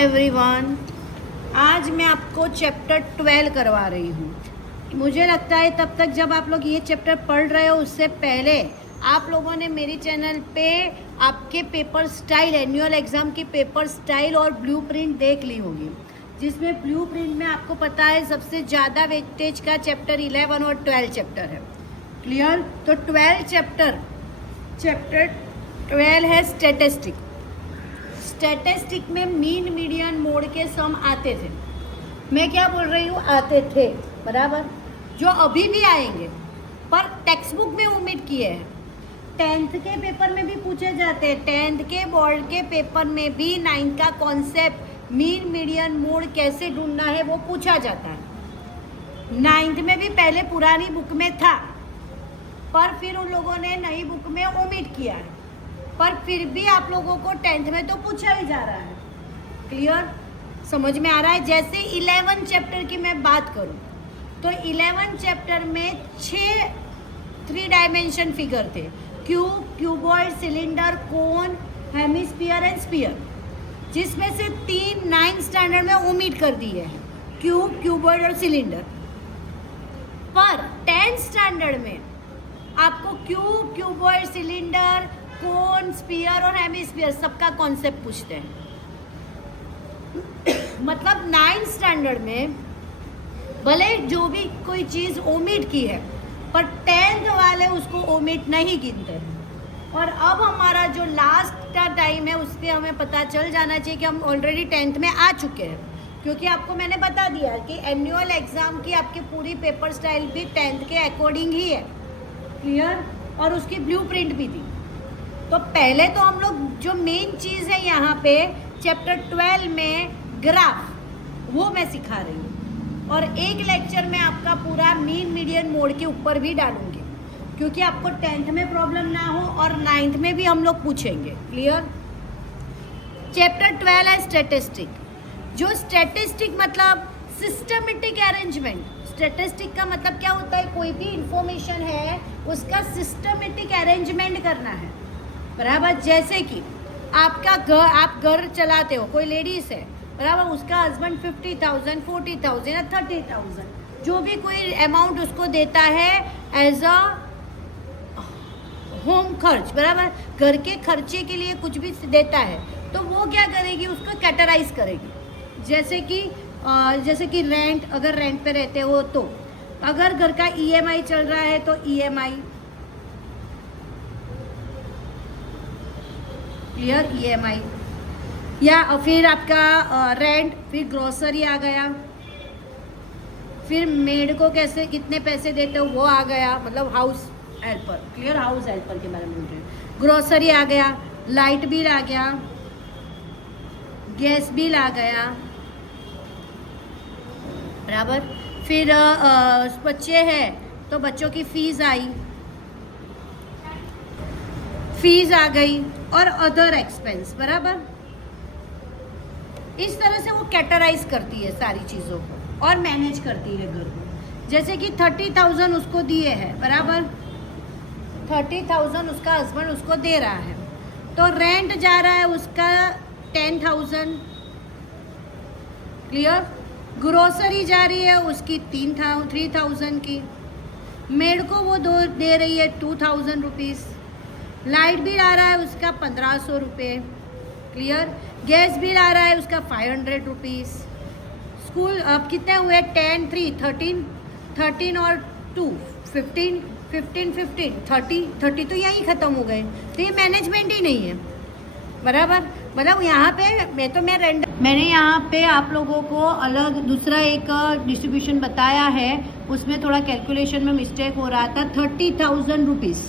Everyone, आज मैं आपको चैप्टर 12 करवा रही हूँ। मुझे लगता है तब तक जब आप लोग ये चैप्टर पढ़ रहे हो उससे पहले आप लोगों ने मेरी चैनल पे आपके पेपर स्टाइल, एनुअल एग्ज़ाम की पेपर स्टाइल और ब्लूप्रिंट देख ली होगी, जिसमें ब्लूप्रिंट में आपको पता है सबसे ज़्यादा वेटेज का चैप्टर 11 और 12 चैप्टर है। क्लियर? तो 12 चैप्टर 12 है स्टैटिस्टिक। स्टैटिस्टिक में मीन, मीडियन, मोड के सम आते थे। मैं क्या बोल रही हूँ, आते थे, बराबर, जो अभी भी आएंगे, पर टेक्स्ट बुक में ओमिट किए हैं। 10th के पेपर में भी पूछे जाते हैं। 10th के बोर्ड के पेपर में भी 9th का कॉन्सेप्ट मीन, मीडियन, मोड कैसे ढूंढना है वो पूछा जाता है। 9th में भी पहले पुरानी बुक में था, पर फिर उन लोगों ने नई बुक में ओमिट किया है, पर फिर भी आप लोगों को 10th में तो पूछा ही जा रहा है। क्लियर? समझ में आ रहा है? जैसे 11 चैप्टर की मैं बात करूं तो 11 चैप्टर में 6 3 डायमेंशन फिगर थे। Cube, cuboid, cylinder, cone, hemisphere and sphere, जिसमें से 3 9th स्टैंडर्ड में ओमिट कर दिए हैं, क्यूब, क्यूबॉइड और सिलेंडर। पर 10th स्टैंडर्ड में आपको क्यूब, क्यूबॉइड, सिलेंडर, कोन, स्फीयर और हेमिस्फीयर सबका कॉन्सेप्ट पूछते हैं। मतलब 9th स्टैंडर्ड में भले जो भी कोई चीज़ ओमिट की है, पर 10th वाले उसको ओमिट नहीं गिनते हैं। और अब हमारा जो लास्ट का टाइम है उस पर हमें पता चल जाना चाहिए कि हम ऑलरेडी 10th में आ चुके हैं, क्योंकि आपको मैंने बता दिया कि एनुअल एग्ज़ाम की आपकी पूरी पेपर स्टाइल भी 10th के अकॉर्डिंग ही है। क्लियर? और उसकी ब्लूप्रिंट भी थी। तो पहले तो हम लोग जो मेन चीज़ है यहाँ पे चैप्टर 12 में ग्राफ, वो मैं सिखा रही हूँ। और एक लेक्चर में आपका पूरा मीन, मीडियन, मोड के ऊपर भी डालूंगी, क्योंकि आपको 10th में प्रॉब्लम ना हो और 9th में भी हम लोग पूछेंगे। क्लियर? चैप्टर 12 है स्टैटिस्टिक। जो स्टैटिस्टिक मतलब सिस्टमेटिक अरेंजमेंट। स्टैटिस्टिक का मतलब क्या होता है? कोई भी इंफॉर्मेशन है उसका सिस्टमेटिक अरेंजमेंट करना है, बराबर। जैसे कि आपका घर, आप घर चलाते हो, कोई लेडीज़ है, बराबर, उसका हस्बैंड 50,000, 40,000 या 30,000 जो भी कोई अमाउंट उसको देता है एज अ होम खर्च, बराबर, घर के खर्चे के लिए कुछ भी देता है, तो वो क्या करेगी, उसको कैटेगराइज करेगी। जैसे कि रेंट, अगर रेंट पे रहते हो तो, अगर घर का EMI चल रहा है तो EMI। क्लियर? EMI, या फिर आपका रेंट, फिर ग्रोसरी आ गया, फिर मेड को कैसे कितने पैसे देते हो वो आ गया, मतलब house helper. Clear? House helper के बारे में बोल रहे हैं। ग्रोसरी आ गया, लाइट बिल आ गया, गैस बिल आ गया, बराबर। फिर बच्चे हैं तो बच्चों की फीस आई, फीस आ गई, और अदर एक्सपेंस, बराबर। इस तरह से वो कैटेगराइज करती है सारी चीज़ों को और मैनेज करती है घर को। जैसे कि 30,000 उसको दिए हैं, बराबर, 30,000 उसका हस्बैंड उसको दे रहा है, तो रेंट जा रहा है उसका 10,000। क्लियर? ग्रोसरी जा रही है उसकी 3,000 की, मेड को वो दे रही है 2,000 रुपीज़, लाइट बिल आ रहा है उसका 1,500 रुपये। क्लियर? गैस बिल आ रहा है उसका 500 रुपीज़। स्कूल अब कितने हुए? 10, 3, 13 और 2 15, 30 तो यहीं ख़त्म हो गए। तो ये मैनेजमेंट ही नहीं है, बराबर। मतलब यहाँ पे मैंने यहाँ पे आप लोगों को अलग दूसरा एक डिस्ट्रीब्यूशन बताया है, उसमें थोड़ा कैलकुलेशन में मिस्टेक हो रहा था। 30,000 रुपीज़,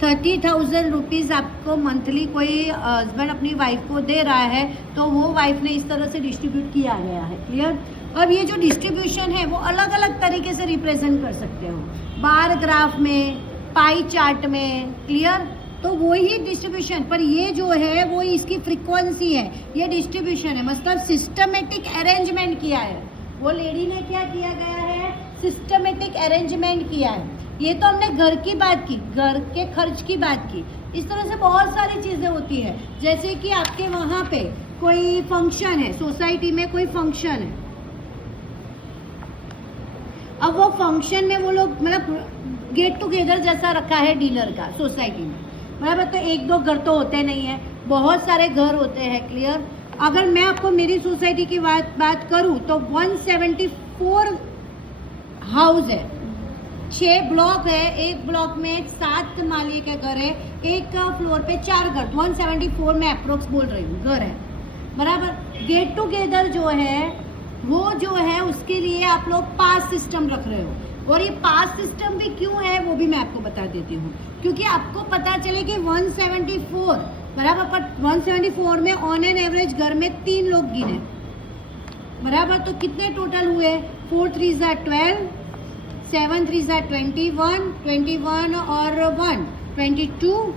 30,000 रुपीज़ आपको मंथली कोई हस्बैंड अपनी वाइफ को दे रहा है, तो वो वाइफ ने इस तरह से डिस्ट्रीब्यूट किया गया है। क्लियर? अब ये जो डिस्ट्रीब्यूशन है वो अलग अलग तरीके से रिप्रेजेंट कर सकते हो, बार ग्राफ में, पाई चार्ट में। क्लियर? तो वही डिस्ट्रीब्यूशन, पर ये जो है वो इसकी फ्रीक्वेंसी है, ये डिस्ट्रीब्यूशन है, मतलब सिस्टमेटिक अरेंजमेंट किया है। वो लेडी ने क्या किया गया है? सिस्टमेटिक अरेंजमेंट किया है। ये तो हमने घर की बात की, घर के खर्च की बात की। इस तरह से बहुत सारी चीज़ें होती है। जैसे कि आपके वहाँ पे कोई फंक्शन है, सोसाइटी में कोई फंक्शन है, अब वो फंक्शन में वो लोग मतलब गेट टुगेदर जैसा रखा है डिनर का सोसाइटी में, बराबर। तो एक दो घर तो होते नहीं है, बहुत सारे घर होते हैं, क्लियर। अगर मैं आपको मेरी सोसाइटी की बात करूं तो 174 हाउस है, 6 ब्लॉक है, एक ब्लॉक में 7 माले के घर है, एक फ्लोर पे 4 घर, 174 में अप्रोक्स बोल रही हूँ घर है, बराबर। गेट टुगेदर जो है वो जो है उसके लिए आप लोग पास सिस्टम रख रहे हो, और ये पास सिस्टम भी क्यों है वो भी मैं आपको बता देती हूँ, क्योंकि आपको पता चले कि 174 बराबर, पर 174 में ऑन एन एवरेज घर में 3 लोग गिने, बराबर। तो कितने टोटल हुए, 4 3 12, 7 3 21, 21 और 1 22,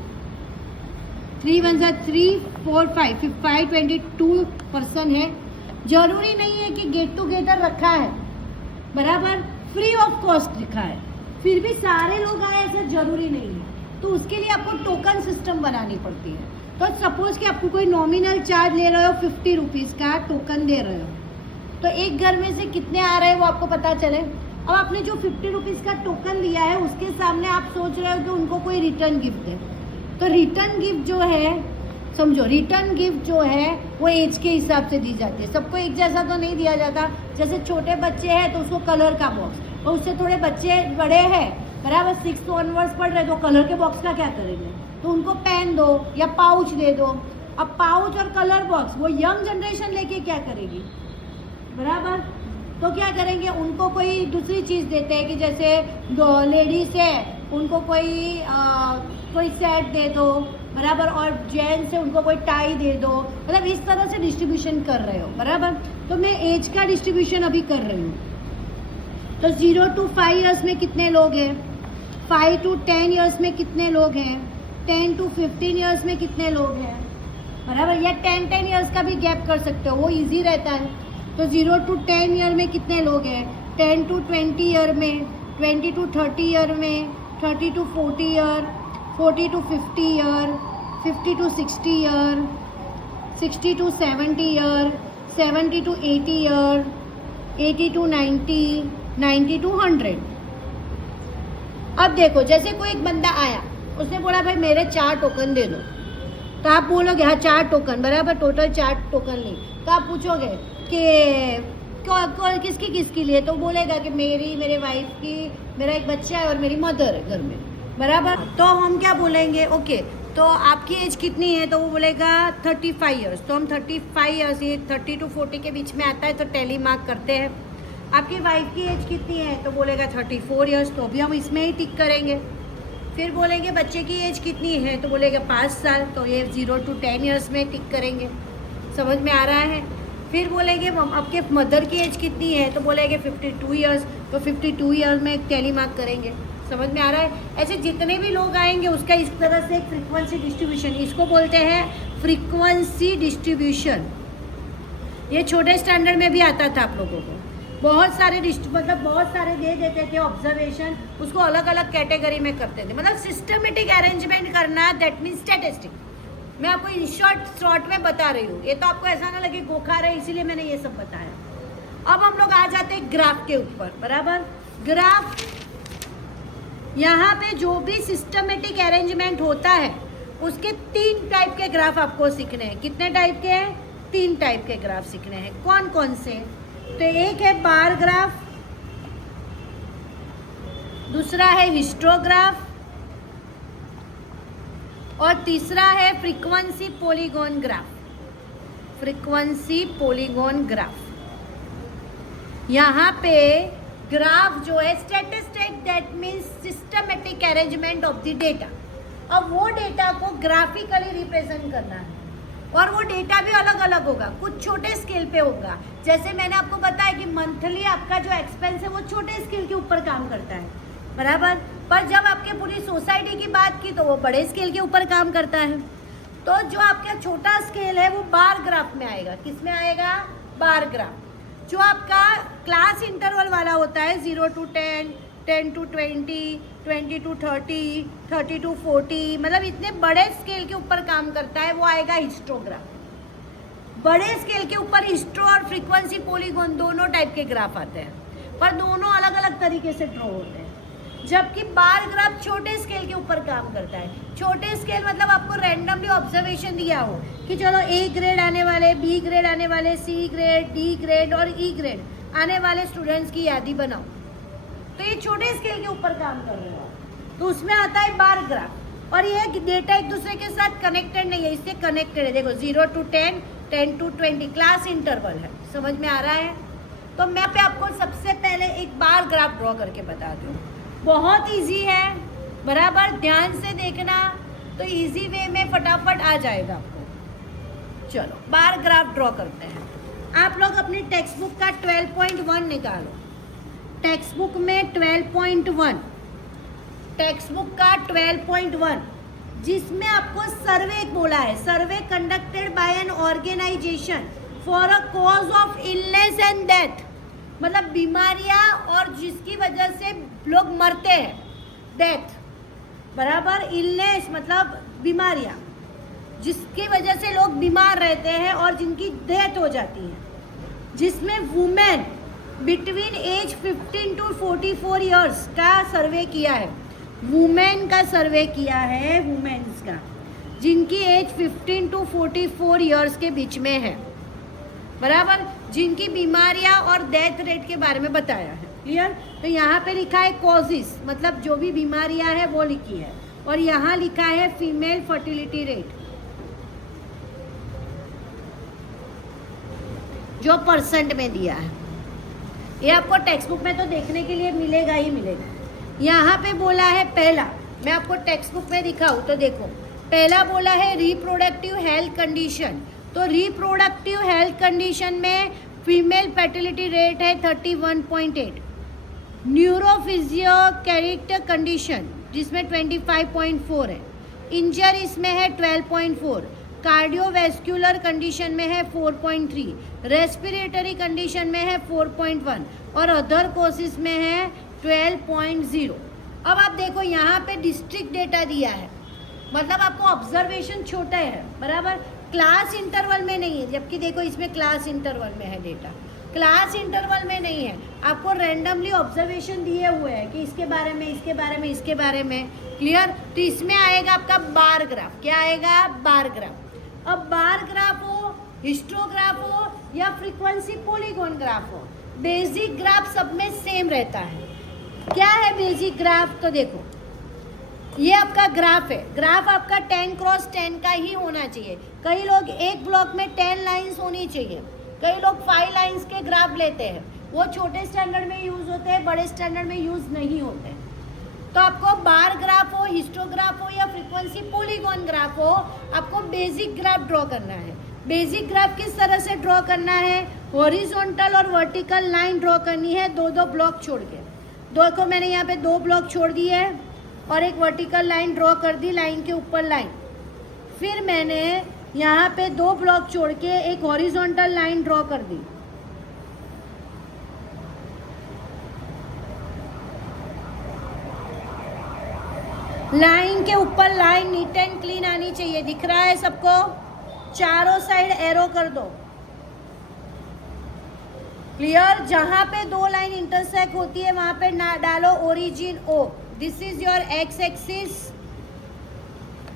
3 1 3 4 5 22 पर्सन है। जरूरी नहीं है कि गेट टुगेदर रखा है, बराबर, फ्री ऑफ कॉस्ट लिखा है, फिर भी सारे लोग आए ऐसा जरूरी नहीं है। तो उसके लिए आपको टोकन सिस्टम बनानी पड़ती है। तो सपोज कि आपको कोई नॉमिनल चार्ज ले रहे हो 50 रुपीज़ का टोकन दे रहे हो, तो एक घर में से कितने आ रहे हैं वो आपको पता चले। अब आपने जो 50 रुपीज़ का टोकन लिया है उसके सामने आप सोच रहे हो कि उनको कोई रिटर्न गिफ्ट दे, तो रिटर्न गिफ्ट जो है, समझो, रिटर्न गिफ्ट जो है वो एज के हिसाब से दी जाती है, सबको एक जैसा तो नहीं दिया जाता। जैसे छोटे बच्चे हैं तो उसको कलर का बॉक्स, और उससे थोड़े बच्चे बड़े हैं, बराबर 6 ऑनवर्ड्स पढ़ रहे, तो कलर के बॉक्स का क्या करेंगे, तो उनको पेन दो या पाउच दे दो। अब पाउच और कलर बॉक्स वो यंग जनरेशन लेके क्या करेगी, बराबर। तो क्या करेंगे, उनको कोई दूसरी चीज़ देते हैं कि जैसे लेडीज है उनको कोई सेट दे दो, बराबर, और जेंट्स है उनको कोई टाई दे दो, मतलब इस तरह से डिस्ट्रीब्यूशन कर रहे हो, बराबर। तो मैं एज का डिस्ट्रीब्यूशन अभी कर रही हूँ। तो 0 to 5 ईयर्स में कितने लोग हैं, 5 to 10 ईयर्स में कितने लोग हैं, 10 to 15 ईयर्स में कितने लोग हैं, बराबर। या 10 ईयर्स का भी गैप कर सकते हो, वो ईजी रहता है। तो 0 to 10 ईयर में कितने लोग हैं, 10 to 20 ईयर में, 20 to 30 ईयर में, 30 to 40 year, 40 to 50 year, 50 to 60 year, 60 to 70 year, 70 to 80 year, 80 to 90, 90 to 100। अब देखो, जैसे कोई एक बंदा आया, उसने बोला भाई मेरे 4 टोकन दे दो, तो आप बोलोगे हाँ 4 टोकन, बराबर, टोटल 4 टोकन ली। तो आप पूछोगे कि किसकी किसकी लिए, तो बोलेगा कि मेरी, मेरे वाइफ की, मेरा एक बच्चा है और मेरी मदर है घर में, बराबर। तो हम क्या बोलेंगे, ओके तो आपकी एज कितनी है, तो वो बोलेगा 35 ईयर्स। तो हम 35 ईयर्स, ये 30 to 40 के बीच में आता है तो टैली मार्क करते हैं। आपकी वाइफ की एज कितनी है, तो बोलेगा 34 ईयर्स, तो भी हम इसमें ही टिक करेंगे। फिर बोलेंगे बच्चे की एज कितनी है, तो बोलेगा 5 साल, तो ये 0 to 10 ईयर्स में टिक करेंगे। समझ में आ रहा है। फिर बोलेंगे आपके मदर की एज कितनी है, तो बोलेंगे 52 ईयर्स, तो 52 ईयर्स में एक टैली मार्क करेंगे। समझ में आ रहा है। ऐसे जितने भी लोग आएंगे उसका इस तरह से एक फ्रीक्वेंसी डिस्ट्रीब्यूशन, इसको बोलते हैं फ्रीक्वेंसी डिस्ट्रीब्यूशन। ये छोटे स्टैंडर्ड में भी आता था आप लोगों को, बहुत सारे मतलब बहुत सारे दे देते थे ऑब्जर्वेशन, उसको अलग अलग कैटेगरी में करते थे, मतलब सिस्टमेटिक अरेंजमेंट करना, दैट मीन्स स्टैटिस्टिक। मैं आपको इन शॉर्ट में बता रही हूँ, ये तो आपको ऐसा ना लगे गोखार है इसीलिए मैंने ये सब बताया। अब हम लोग आ जाते हैं ग्राफ के ऊपर, बराबर। ग्राफ, यहाँ पे जो भी सिस्टमेटिक अरेंजमेंट होता है उसके 3 टाइप के ग्राफ आपको सीखने हैं। कितने टाइप के हैं, 3 टाइप के ग्राफ सीखने हैं। कौन कौन से, तो एक है बार ग्राफ, दूसरा है हिस्टोग्राफ, और तीसरा है frequency polygon graph. Frequency polygon graph, यहाँ पे ग्राफ जो है statistic, that means systematic arrangement of the data. अब वो डेटा को ग्राफिकली रिप्रेजेंट करना है, और वो डेटा भी अलग अलग होगा, कुछ छोटे स्केल पे होगा। जैसे मैंने आपको बताया कि मंथली आपका जो एक्सपेंस है वो छोटे स्केल के ऊपर काम करता है, बराबर। पर जब आपके पूरी सोसाइटी की बात की तो वो बड़े स्केल के ऊपर काम करता है। तो जो आपका छोटा स्केल है वो बार ग्राफ में आएगा। किस में आएगा, बार ग्राफ। जो आपका क्लास इंटरवल वाला होता है 0 to 10, 10 to 20, 20 to 30, 30 to 40, मतलब इतने बड़े स्केल के ऊपर काम करता है, वो आएगा हिस्टोग्राफ। बड़े स्केल के ऊपर हिस्टो और फ्रीक्वेंसी पॉलीगॉन दोनों टाइप के ग्राफ आते हैं, पर दोनों अलग अलग तरीके से ड्रॉ होते हैं। जबकि बार ग्राफ छोटे स्केल के ऊपर काम करता है। छोटे स्केल मतलब आपको रैंडमली ऑब्जर्वेशन दिया हो कि चलो ए ग्रेड आने वाले, बी ग्रेड आने वाले, सी ग्रेड, डी ग्रेड और ई ग्रेड आने वाले स्टूडेंट्स की यादी बनाओ, तो ये छोटे स्केल के ऊपर काम कर रहे हो, तो उसमें आता है बार ग्राफ। और ये डेटा एक दूसरे के साथ कनेक्टेड नहीं है, इससे कनेक्टेड है। देखो 0 to 10, 10 to 20 क्लास इंटरवल है। समझ में आ रहा है? तो मैं पे आपको सबसे पहले एक बार ग्राफ ड्रॉ करके बता दूँ। बहुत इजी है, बराबर ध्यान से देखना, तो इजी वे में फटाफट आ जाएगा आपको। चलो बार ग्राफ ड्रॉ करते हैं। आप लोग अपनी टेक्स्ट बुक का 12.1 निकालो। टेक्स्ट बुक में 12.1, टेक्स्ट बुक का 12.1, जिसमें आपको सर्वे बोला है। Survey conducted by an organisation for a cause of illness and death, मतलब बीमारियां और जिसकी वजह से लोग मरते हैं, डेथ बराबर, इलनेस मतलब बीमारियां जिसकी वजह से लोग बीमार रहते हैं और जिनकी डेथ हो जाती है, जिसमें women between age 15 to 44 years का सर्वे किया है। वुमेन का सर्वे किया है, वुमेन्स का, जिनकी एज 15 to 44 ईयर्स के बीच में है, बराबर, जिनकी बीमारियां और डेथ रेट के बारे में बताया है। क्लियर? तो यहाँ पे लिखा है कॉजेस, मतलब जो भी बीमारियां है वो लिखी है, और यहाँ लिखा है फीमेल फर्टिलिटी रेट, जो परसेंट में दिया है। ये आपको टेक्स्ट बुक में तो देखने के लिए मिलेगा ही मिलेगा। यहाँ पे बोला है पहला, मैं आपको टेक्स्ट बुक में दिखाऊँ तो देखो, पहला बोला है रिप्रोडक्टिव हेल्थ कंडीशन। तो रिप्रोडक्टिव हेल्थ कंडीशन में फीमेल फर्टिलिटी रेट है 31.8। न्यूरोफिजियो कैरेक्टर कंडीशन जिसमें 25.4 है। इंजर इसमें है 12.4। कार्डियोवैस्कुलर कंडीशन में है 4.3। रेस्पिरेटरी कंडीशन में है 4.1 और अदर कोर्सेज में है 12.0। अब आप देखो यहाँ पे डिस्ट्रिक्ट डेटा दिया है, मतलब आपको ऑब्जर्वेशन छोटा है, बराबर, क्लास इंटरवल में नहीं है। जबकि देखो इसमें क्लास इंटरवल में है डेटा, क्लास इंटरवल में नहीं है। आपको रैंडमली ऑब्जर्वेशन दिए हुए हैं कि इसके बारे में, इसके बारे में, इसके बारे में। क्लियर? तो इसमें आएगा आपका बार ग्राफ। क्या आएगा? Bar graph. अब बार ग्राफ हो, हिस्टोग्राफ हो या फ्रीक्वेंसी पॉलीगॉन ग्राफ हो, बेसिक ग्राफ सब में सेम रहता है। क्या है बेसिक ग्राफ? तो देखो ये आपका ग्राफ है। ग्राफ आपका 10x10 का ही होना चाहिए। कई लोग एक ब्लॉक में 10 लाइंस होनी चाहिए, कई लोग 5 लाइंस के ग्राफ लेते हैं, वो छोटे स्टैंडर्ड में यूज़ होते हैं, बड़े स्टैंडर्ड में यूज़ नहीं होते। तो आपको बार ग्राफ हो, हिस्टोग्राफ हो या फ्रीक्वेंसी पॉलीगॉन ग्राफ हो, आपको बेसिक ग्राफ ड्रॉ करना है। बेसिक ग्राफ किस तरह से ड्रॉ करना है? हॉरिजॉन्टल और वर्टिकल लाइन ड्रॉ करनी है, दो ब्लॉक छोड़ के। देखो मैंने यहाँ पे 2 ब्लॉक छोड़ दिए है और एक वर्टिकल लाइन ड्रॉ कर दी, लाइन के ऊपर लाइन। फिर मैंने यहाँ पे 2 ब्लॉक छोड़ के एक हॉरिजॉन्टल लाइन ड्रॉ कर दी। लाइन के ऊपर लाइन नीट एंड क्लीन आनी चाहिए। दिख रहा है सबको? चारों साइड एरो कर दो। क्लियर? जहां पे 2 लाइन इंटरसेक्ट होती है वहां पे ना डालो origin O. This is your X axis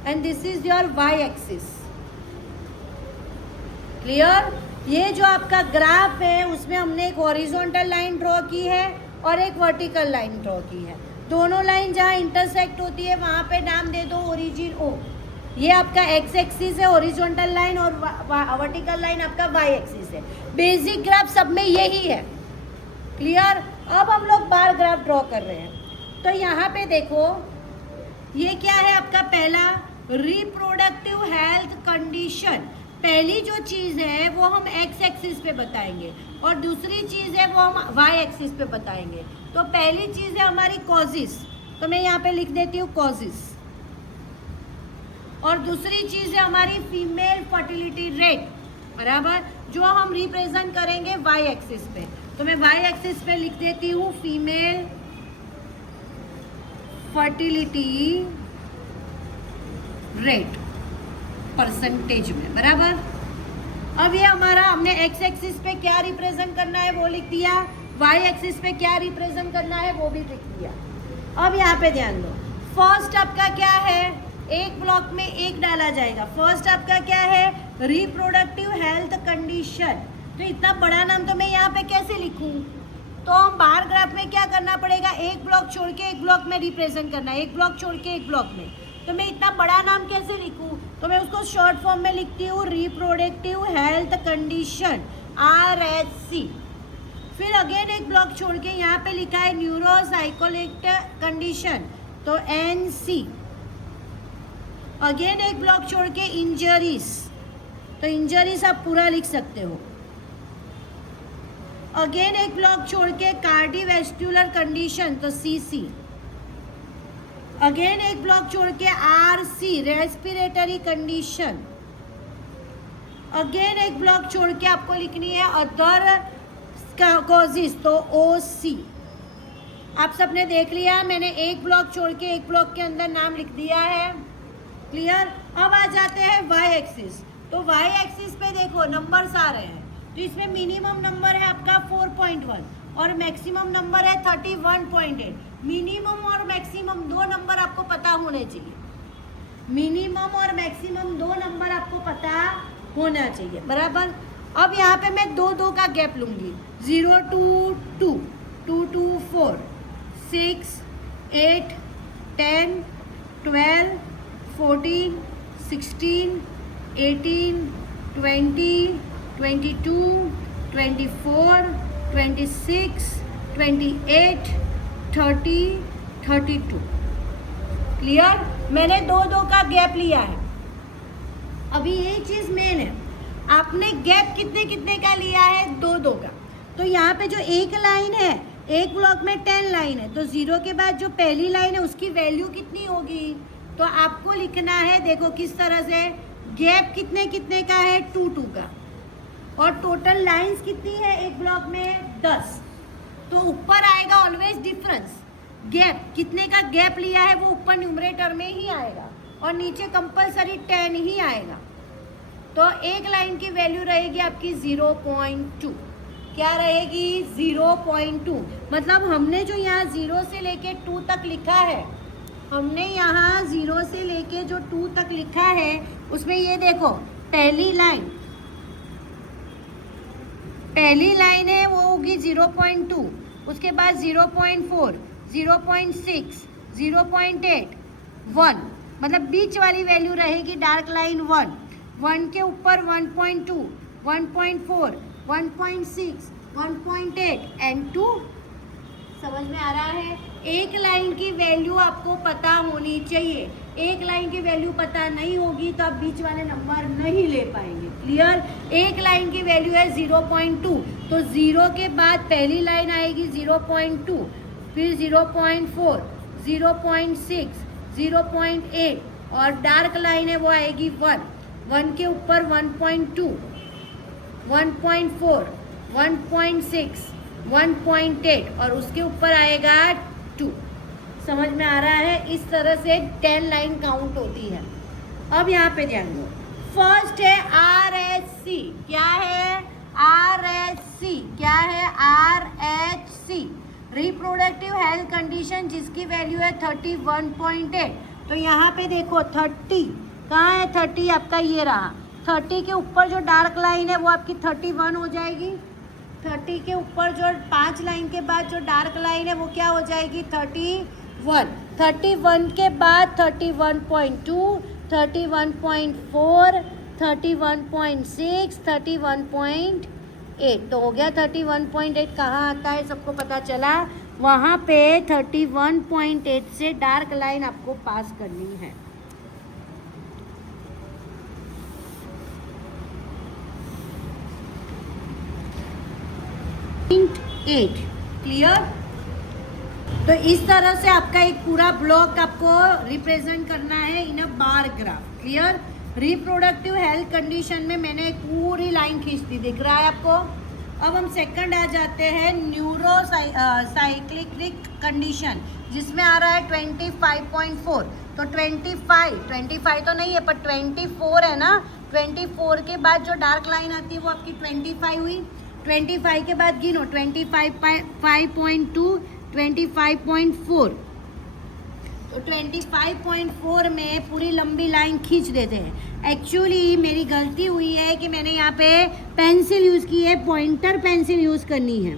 and this is your Y axis. Clear? ये जो आपका ग्राफ है उसमें हमने एक हॉरिजॉन्टल लाइन ड्रॉ की है और एक वर्टिकल लाइन ड्रॉ की है। दोनों लाइन जहाँ इंटरसेक्ट होती है वहाँ पे नाम दे दो ओरिजिन ओ। ये आपका एक्स एक्सिस है हॉरिजॉन्टल लाइन और वर्टिकल लाइन आपका वाई एक्सिस है। बेसिक ग्राफ सब में यही है। क्लियर? अब हम लोग बार ग्राफ ड्रॉ कर रहे हैं। तो यहाँ पे देखो ये क्या है आपका पहला रिप्रोडक्टिव हेल्थ कंडीशन। पहली जो चीज़ है वो हम एक्स एक्सिस पे बताएंगे और दूसरी चीज़ है वो हम वाई एक्सिस पे बताएंगे। तो पहली चीज़ है हमारी कॉजेस, तो मैं यहाँ पे लिख देती हूँ कॉजेस, और दूसरी चीज़ है हमारी फीमेल फर्टिलिटी रेट, बराबर, जो हम रिप्रेजेंट करेंगे वाई एक्सिस पे। तो मैं वाई एक्सिस पे लिख देती हूँ फीमेल फर्टिलिटी रेट परसेंटेज में, बराबर। अब ये हमारा हमने एक्स एक्सिस पे क्या रिप्रेजेंट करना है वो लिख दिया, वाई एक्सिस पे क्या रिप्रेजेंट करना है वो भी लिख दिया। अब यहाँ पे ध्यान दो, फर्स्ट आपका क्या है, एक ब्लॉक में एक डाला जाएगा। फर्स्ट आपका क्या है, रिप्रोडक्टिव हेल्थ कंडीशन। तो इतना बड़ा नाम तो मैं यहाँ पे कैसे लिखूँ, तो हम बार ग्राफ में क्या करना पड़ेगा, एक ब्लॉक छोड़ के एक ब्लॉक में रिप्रेजेंट करना है, एक ब्लॉक छोड़ के एक ब्लॉक में। तो मैं इतना बड़ा नाम कैसे लिखूँ, तो मैं उसको शॉर्ट फॉर्म में लिखती हूँ रिप्रोडक्टिव हेल्थ कंडीशन RHC। फिर अगेन एक ब्लॉक छोड़ के यहाँ पे लिखा है न्यूरो साइकोलिक कंडीशन, तो NC। अगेन एक ब्लॉक छोड़ के इंजरीज, तो इंजरीज आप पूरा लिख सकते हो। अगेन एक ब्लॉक छोड़ के कार्डियोवैस्कुलर कंडीशन, तो CC। अगेन एक ब्लॉक छोड़ के RC रेस्पिरेटरी कंडीशन। अगेन एक ब्लॉक छोड़ के आपको लिखनी है अदर कॉजेज, तो OC। आप सबने देख लिया, मैंने एक ब्लॉक छोड़ के एक ब्लॉक के अंदर नाम लिख दिया है, क्लियर। अब आ जाते हैं वाई एक्सिस। तो वाई एक्सिस पे देखो नंबर्स आ रहे हैं, तो इसमें मिनिमम नंबर है आपका 4.1 और मैक्सिमम नंबर है 31.8। मिनिमम और मैक्सिमम दो नंबर आपको पता होने चाहिए, मिनिमम और मैक्सिमम दो नंबर आपको पता होना चाहिए, बराबर। अब यहाँ पे मैं दो का गैप लूँगी, 0 to 2, 2 to 4, 6, 8, 10, 12, 14, 16, 18, 20, 22, 24, 26, 28, 30, 32, क्लियर। मैंने दो का गैप लिया है। अभी ये चीज़ मेन है, आपने गैप कितने का लिया है, दो का। तो यहाँ पे जो एक लाइन है, एक ब्लॉक में 10 लाइन है, तो 0 के बाद जो पहली लाइन है उसकी वैल्यू कितनी होगी, तो आपको लिखना है, देखो किस तरह से, गैप कितने का है, 2 का, और टोटल लाइंस कितनी है एक ब्लॉक में, 10। तो ऊपर आएगा ऑलवेज डिफरेंस, गैप कितने का गैप लिया है वो ऊपर न्यूमरेटर में ही आएगा और नीचे कंपलसरी 10 ही आएगा। तो एक लाइन की वैल्यू रहेगी आपकी 0.2, क्या रहेगी, 0.2। मतलब हमने जो यहाँ 0 से लेके 2 तक लिखा है, हमने यहाँ 0 से लेके जो 2 तक लिखा है उसमें ये देखो, पहली लाइन है वो होगी 0.2, उसके बाद 0.4, 0.6, 0.8, 1, मतलब बीच वाली वैल्यू रहेगी डार्क लाइन 1 के ऊपर 1.2, 1.4, 1.6, 1.8 एंड 2। समझ में आ रहा है। एक लाइन की वैल्यू आपको पता होनी चाहिए, एक लाइन की वैल्यू पता नहीं होगी तो आप बीच वाले नंबर नहीं ले पाएंगे, क्लियर। एक लाइन की वैल्यू है 0.2, तो 0 के बाद पहली लाइन आएगी 0.2, फिर 0.4, 0.6, 0.8 और डार्क लाइन है वो आएगी 1 के ऊपर 1.2, 1.4, 1.6, 1.8 और उसके ऊपर आएगा 2। समझ में आ रहा है। इस तरह से 10 लाइन काउंट होती है। अब यहाँ पे ध्यान दो, फर्स्ट है RHC। क्या है RHC? क्या है RHC? रिप्रोडक्टिव हेल्थ कंडीशन, जिसकी वैल्यू है 31.8। तो यहाँ पे देखो 30 कहाँ है, 30 आपका ये रहा। 30 के ऊपर जो डार्क लाइन है वो आपकी 31 हो जाएगी। 30 के ऊपर जो 5 लाइन के बाद जो डार्क लाइन है वो क्या हो जाएगी, 31। 31 के बाद 31.2, 31.4, 31.6, 31.8। तो हो गया 31.8। कहाँ आता है सबको पता चला, वहाँ पे 31.8 से डार्क लाइन आपको पास करनी है। क्लियर। तो इस तरह से आपका एक पूरा ब्लॉक आपको रिप्रेजेंट करना है in a bar graph, clear. Reproductive health condition में मैंने एक पूरी लाइन खींच दी, दिख रहा है आपको। अब हम सेकंड आ जाते हैं न्यूरो साइक्लिक कंडीशन, जिसमें आ रहा है 25.4। तो 25 तो नहीं है पर 24 है ना, 24 के बाद जो डार्क लाइन आती है वो आपकी 25 हुई। 25 के बाद गिनो 25.2, 25.4। तो 25.4 में पूरी लंबी लाइन खींच देते हैं। एक्चुअली मेरी गलती हुई है कि मैंने यहाँ पे पेंसिल यूज़ की है, पॉइंटर पेंसिल यूज़ करनी है।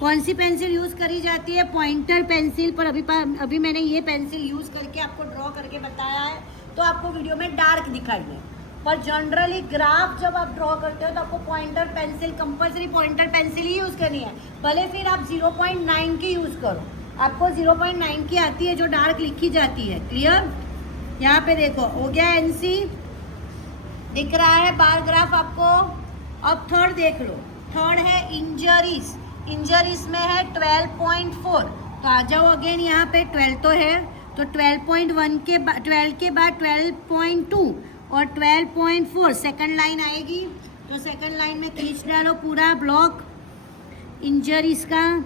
कौन सी पेंसिल यूज़ करी जाती है? Pointer pencil. पर अभी मैंने ये पेंसिल यूज़ करके आपको ड्रॉ करके बताया है, तो आपको वीडियो में डार्क दिखाई दे। पर जनरली ग्राफ जब आप ड्रॉ करते हो तो आपको pointer pencil, compulsory pointer pencil ही यूज़ करनी है। भले फिर आप 0.9 की यूज़ करो, आपको 0.9 की आती है जो डार्क लिखी जाती है। क्लियर? यहाँ पे देखो हो गया एनसी, दिख रहा है बार ग्राफ आपको। अब थर्ड देख लो, थर्ड है इंजरीज। इंजरीज में है 12.4। तो आ जाओ अगेन, यहाँ पे 12 तो है, तो 12.1 के बाद 12 के बाद 12.2 और 12.4 सेकंड लाइन आएगी। तो सेकंड लाइन में खींच डालो पूरा ब्लॉक इंजरीज का।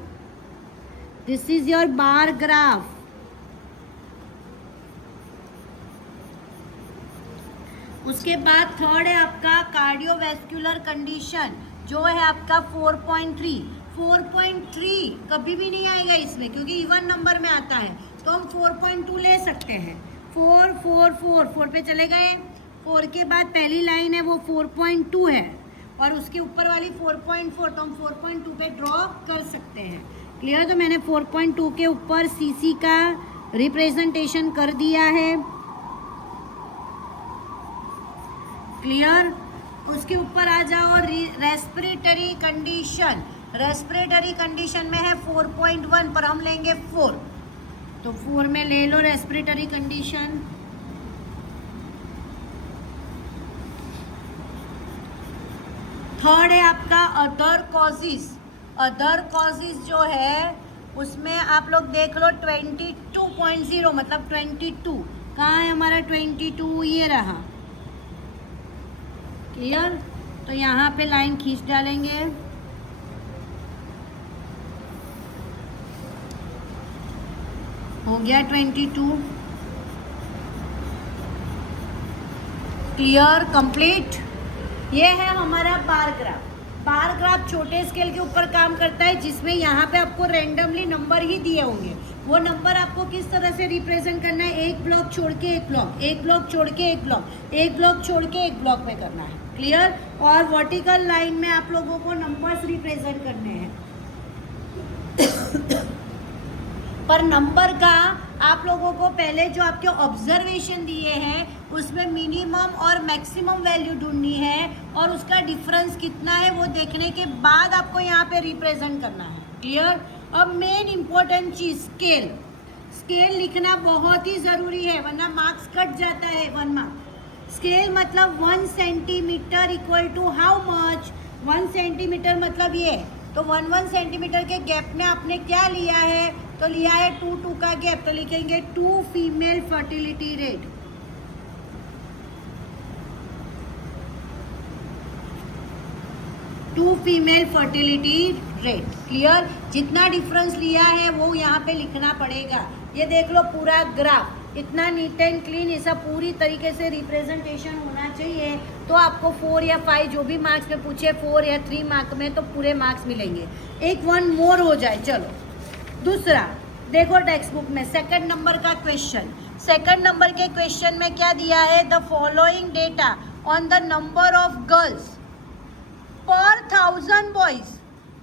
This is your bar graph. उसके बाद थर्ड है आपका कार्डियोवैस्कुलर कंडीशन, जो है आपका 4.3। 4.3 कभी भी नहीं आएगा इसमें, क्योंकि इवन नंबर में आता है, तो हम 4.2 ले सकते हैं। 4 4 4 4 पे चले गए। 4 के बाद पहली लाइन है वो 4.2 है, और उसके ऊपर वाली 4.4, तो हम 4.2 पे ड्रॉ कर सकते हैं। क्लियर? तो मैंने 4.2 के ऊपर सीसी का रिप्रेजेंटेशन कर दिया है। क्लियर? उसके ऊपर आ जाओ रेस्पिरेटरी कंडीशन। रेस्पिरेटरी कंडीशन में है 4.1, पर हम लेंगे 4, तो 4 में ले लो रेस्पिरेटरी कंडीशन। थर्ड है आपका अदर कॉजेज। अदर कॉजेज जो है उसमें आप लोग देख लो 22.0, मतलब 22 कहाँ है हमारा? 22 ये रहा। क्लियर? तो यहाँ पे लाइन खींच डालेंगे। हो गया 22। क्लियर? कंप्लीट? ये है हमारा बार ग्राफ। बार ग्राफ छोटे स्केल के ऊपर काम करता है, जिसमें यहाँ पे आपको रैंडमली नंबर ही दिए होंगे। वो नंबर आपको किस तरह से रिप्रेजेंट करना है? एक ब्लॉक छोड़ के एक ब्लॉक, एक ब्लॉक छोड़ के एक ब्लॉक, एक ब्लॉक छोड़ के एक ब्लॉक में करना है। क्लियर? और वर्टिकल लाइन में आप लोगों को नंबर्स रिप्रेजेंट करने हैं। पर नंबर का आप लोगों को पहले जो आपके ऑब्जर्वेशन दिए हैं उसमें मिनिमम और मैक्सिमम वैल्यू ढूंढनी है, और उसका डिफरेंस कितना है वो देखने के बाद आपको यहाँ पे रिप्रेजेंट करना है। क्लियर? अब मेन इंपॉर्टेंट चीज स्केल। स्केल लिखना बहुत ही ज़रूरी है, वरना मार्क्स कट जाता है 1 मार्क। स्केल मतलब 1 centimetre equal to how much? 1 centimetre मतलब ये, तो 1 सेंटीमीटर के गैप में आपने क्या लिया है? तो लिया है 2 का गैप, तो लिखेंगे 2 female fertility rate. Two female fertility rate. Clear? जितना डिफरेंस लिया है वो यहाँ पे लिखना पड़ेगा। ये देख लो पूरा ग्राफ इतना नीट एंड क्लीन, ऐसा पूरी तरीके से रिप्रेजेंटेशन होना चाहिए, तो आपको 4 या 5 जो भी मार्क्स में पूछे, 4 या 3 मार्क में तो पूरे मार्क्स मिलेंगे। एक 1 मोर हो जाए। चलो दूसरा देखो टेक्स्ट बुक में सेकंड नंबर का क्वेश्चन। सेकंड नंबर के क्वेश्चन में क्या दिया है? The following data on the number of girls पर 1000 boys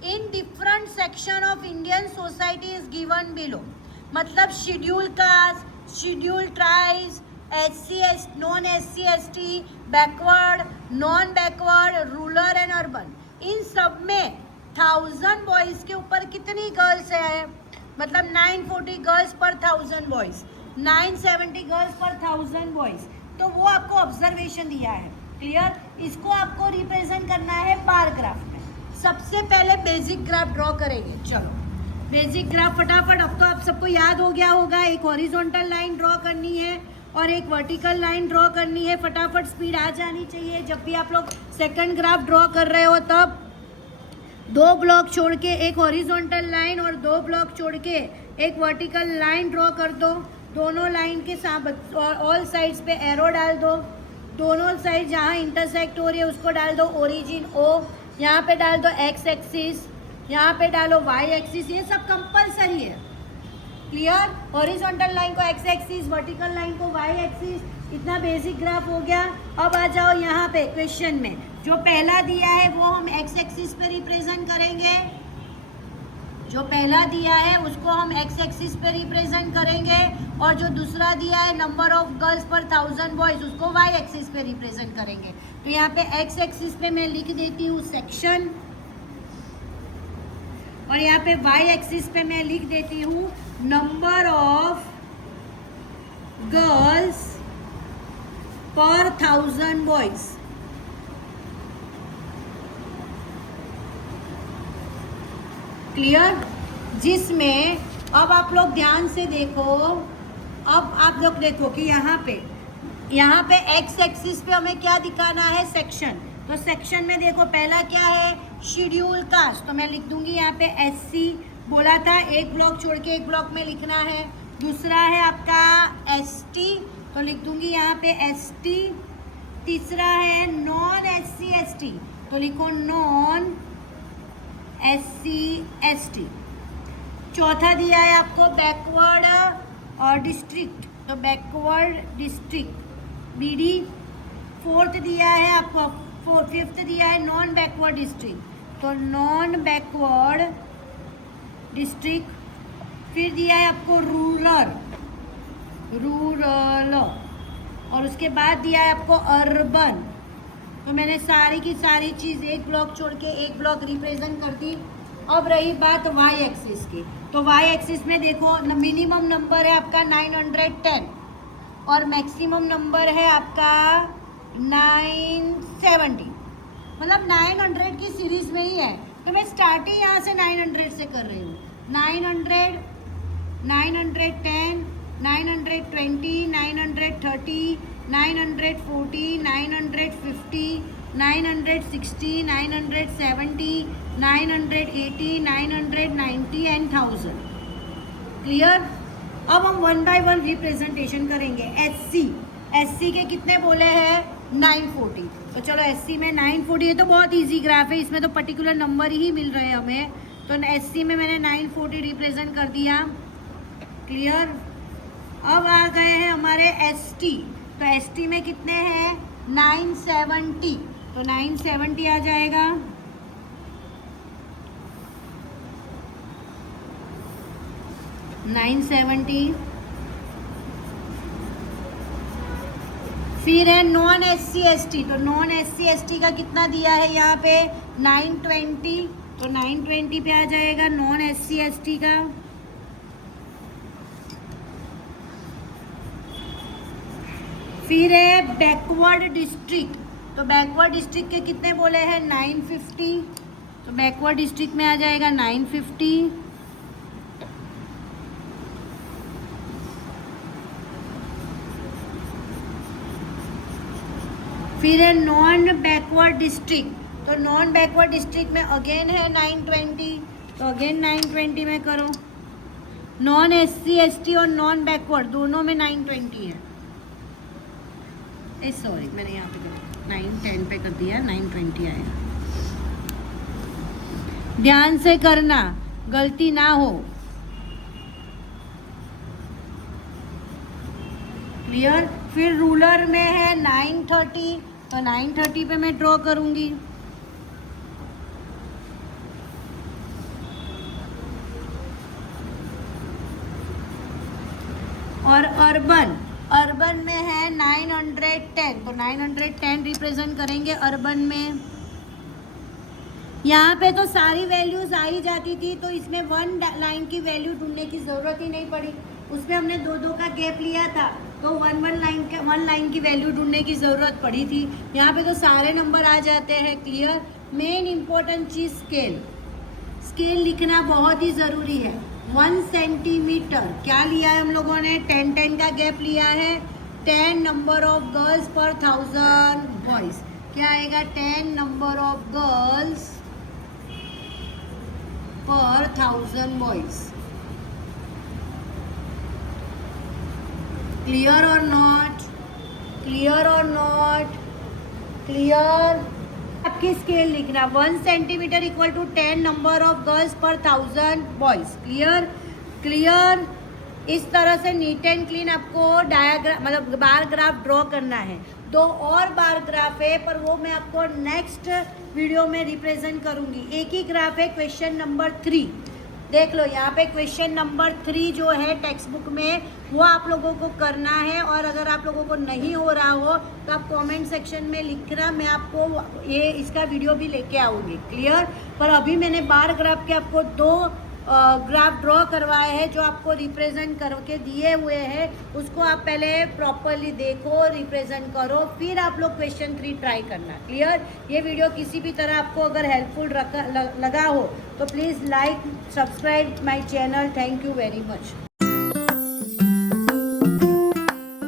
in different section of Indian society is given below. मतलब schedule caste, schedule tribes, SC non SC ST, backward, non backward, rural and urban, इन सब में 1000 boys के ऊपर कितनी girls है? मतलब 940 गर्ल्स पर 1000 बॉयज़, 970 गर्ल्स पर 1000 बॉयज़। तो वो आपको ऑब्जर्वेशन दिया है। क्लियर? इसको आपको रिप्रेजेंट करना है बार ग्राफ में। सबसे पहले बेसिक ग्राफ ड्रॉ करेंगे। चलो बेसिक ग्राफ फटाफट। अब तो आप सबको याद हो गया होगा, एक हॉरिजॉन्टल लाइन ड्रॉ करनी है और एक वर्टिकल लाइन ड्रॉ करनी है। फटाफट स्पीड आ जानी चाहिए। जब भी आप लोग सेकंड ग्राफ ड्रॉ कर रहे हो तब 2 ब्लॉक छोड़ के एक हॉरिजॉन्टल लाइन और 2 ब्लॉक छोड़ के एक वर्टिकल लाइन ड्रॉ कर दो। दोनों लाइन के साथ ऑल साइड्स पे एरो डाल दो। दोनों साइड जहाँ इंटरसेक्ट हो रही है उसको डाल दो ओरिजिन ओ, यहाँ पे डाल दो एक्स एक्सिस, यहाँ पे डालो वाई एक्सिस, ये सब कंपलसरी है। क्लियर? हॉरिजॉन्टल लाइन को एक्स एक्सिस, वर्टिकल लाइन को वाई एक्सिस, इतना बेसिक ग्राफ हो गया। अब आ जाओ यहाँ पे क्वेश्चन में, जो पहला दिया है वो हम एक्स एक्सिस पे रिप्रेजेंट करेंगे, जो पहला दिया है उसको हम एक्स एक्सिस पे रिप्रेजेंट करेंगे, और जो दूसरा दिया है नंबर ऑफ गर्ल्स पर 1000 बॉयज उसको वाई एक्सिस पे रिप्रेजेंट करेंगे। तो यहाँ पे एक्स एक्सिस पे मैं लिख देती हूँ सेक्शन, और यहाँ पे वाई एक्सिस पे मैं लिख देती हूँ नंबर ऑफ गर्ल्स पर 1000 बॉयज। क्लियर? जिसमें अब आप लोग ध्यान से देखो, अब आप लोग देखो कि यहाँ पे एक्स एक्सिस पे हमें क्या दिखाना है, सेक्शन। तो सेक्शन में देखो पहला क्या है, शेड्यूल कास्ट, तो मैं लिख दूंगी यहाँ पे एससी, बोला था एक ब्लॉक छोड़ के एक ब्लॉक में लिखना है। दूसरा है आपका एसटी, तो लिख दूंगी यहाँ पे एसटी। तीसरा है नॉन एससी एसटी, तो लिखो नॉन एससी एसटी। चौथा दिया है आपको बैकवर्ड और डिस्ट्रिक्ट, तो बैकवर्ड डिस्ट्रिक्ट बीडी। फोर्थ दिया है आपको, फिफ्थ दिया है नॉन बैकवर्ड डिस्ट्रिक्ट, तो नॉन बैकवर्ड डिस्ट्रिक्ट। फिर दिया है आपको रूरल, और उसके बाद दिया है आपको अर्बन। तो मैंने सारी की सारी चीज़ एक ब्लॉक छोड़ के एक ब्लॉक रिप्रेजेंट कर दी। अब रही बात वाई एक्सिस की, तो वाई एक्सिस में देखो मिनिमम नंबर है आपका 910 और मैक्सिमम नंबर है आपका 970, मतलब 900 की सीरीज में ही है। तो मैं स्टार्टिंग यहाँ से 900 से कर रही हूँ, 900, 910, 920, 930, 940, 950, 960, 970, 980, 990 एंड 1000। क्लियर? अब हम 1 बाय 1 रिप्रेजेंटेशन करेंगे। एससी के कितने बोले हैं, 940। तो चलो एससी में 940 है तो बहुत इजी ग्राफ है, इसमें तो पर्टिकुलर नंबर ही मिल रहे हैं हमें। तो एससी में मैंने 940 रिप्रेजेंट कर दिया। क्लियर? अब आ गए हैं हमारे एसटी, तो एसटी में कितने हैं, 970, तो 970 आ जाएगा। फिर है नॉन एससी एसटी, तो नॉन एससी एसटी का कितना दिया है यहाँ पे, 920, तो 920 पे आ जाएगा नॉन एससी एसटी का। फिर है बैकवर्ड डिस्ट्रिक्ट, तो बैकवर्ड डिस्ट्रिक्ट के कितने बोले हैं, 950, तो बैकवर्ड डिस्ट्रिक्ट में आ जाएगा 950। फिर है नॉन बैकवर्ड डिस्ट्रिक्ट, तो नॉन बैकवर्ड डिस्ट्रिक्ट में अगेन है 920, तो अगेन 920 में करो। नॉन एससी एसटी और नॉन बैकवर्ड दोनों में 920 है। सॉरी मैंने यहाँ पे 910 पे कर दिया, 920 आया। ध्यान से करना, गलती ना हो। क्लियर? फिर रूलर में है 930, तो 930 पे मैं ड्रॉ करूंगी। और अर्बन में है 910, तो 910 रिप्रेजेंट करेंगे अर्बन में। यहाँ पे तो सारी वैल्यूज आ ही जाती थी, तो इसमें 1 लाइन की वैल्यू ढूंढने की ज़रूरत ही नहीं पड़ी। उसमें हमने 2 का गैप लिया था, तो 1 लाइन की वैल्यू ढूंढने की ज़रूरत पड़ी थी। यहाँ पे तो सारे नंबर आ जाते हैं। क्लियर? मेन इम्पोर्टेंट चीज़ स्केल लिखना बहुत ही ज़रूरी है। 1 सेंटीमीटर क्या लिया है हम लोगों ने, 10 का गैप लिया है। 10 नंबर ऑफ गर्ल्स पर 1000 बॉयज, क्या आएगा, 10 नंबर ऑफ गर्ल्स पर 1000 बॉयज। क्लियर और नॉट? क्लियर और नॉट? क्लियर? आपकी स्केल लिखना 1 centimetre equal to 10 number of girls पर 1000 बॉयज। क्लियर? क्लियर? इस तरह से नीट एंड क्लीन आपको डायग्राम मतलब बार ग्राफ ड्रॉ करना है। 2 और बार ग्राफ है पर वो मैं आपको नेक्स्ट वीडियो में रिप्रेजेंट करूंगी। एक ही ग्राफ है क्वेश्चन नंबर 3, देख लो यहाँ पे क्वेश्चन नंबर 3 जो है टेक्स्ट बुक में वो आप लोगों को करना है। और अगर आप लोगों को नहीं हो रहा हो तो आप कमेंट सेक्शन में लिखना, मैं आपको ये इसका वीडियो भी लेके आऊँगी। क्लियर? पर अभी मैंने बार ग्राफ के आपको 2 ग्राफ ड्रॉ करवाए हैं जो आपको रिप्रेजेंट करके दिए हुए हैं। उसको आप पहले प्रॉपरली देखो, रिप्रेजेंट करो, फिर आप लोग क्वेश्चन 3 ट्राई करना। क्लियर? ये वीडियो किसी भी तरह आपको अगर हेल्पफुल लगा हो तो please like, subscribe my channel. Thank you very much.